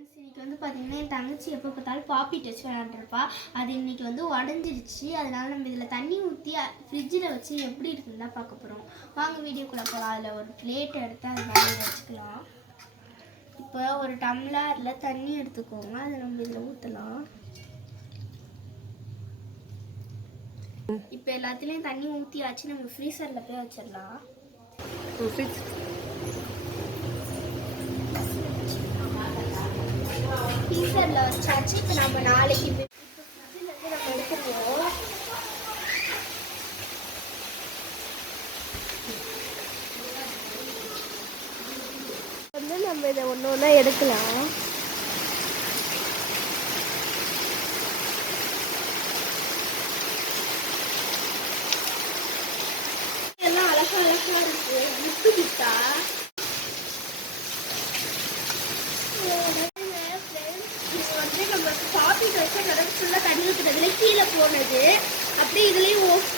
Friends இன்னைக்கு வந்து பார்த்தீங்கன்னா என் தங்கச்சி எப்போ பார்த்தாலும் பாப்பி டச் விளாண்டுருப்பா அது இன்னைக்கு வந்து உடஞ்சிருச்சு. அதனால நம்ம இதில் தண்ணி ஊற்றி ஃப்ரிட்ஜில் வச்சு எப்படி இருக்குன்னு தான் பார்க்க போகிறோம் வாங்க வீடியோக்குள்ளே போகலாம் அதில் ஒரு பிளேட் எடுத்து அது மேலே வச்சுக்கலாம். இப்போ ஒரு டம்ளரில் தண்ணி எடுத்துக்கோங்க. அதை நம்ம இதில் ஊற்றலாம் இப்போ எல்லாத்துலேயும் தண்ணி ஊற்றியாச்சு நம்ம ஃப்ரீசரில் போய் வச்சிடலாம். ஃப்ரிட்ஜ் ஃப்ரீசரில் வச்சாச்சு இப்போ நம்ம நாளைக்கு இப்போ ஃப்ரிட்ஜில் நம்ம எடுத்துருவோம் வந்து நம்ம இதை ஒன்று ஒன்றா எடுக்கலாம். எல்லாம் அழகா அழகா இருக்கு. முத்து கிட்டா காஃபி வச்ச கடல் ஃபுல்லாக தண்ணி ஊற்றுறதுல கீழே போனது. அப்படியே இதுலேயும் ஹோல்ஸ்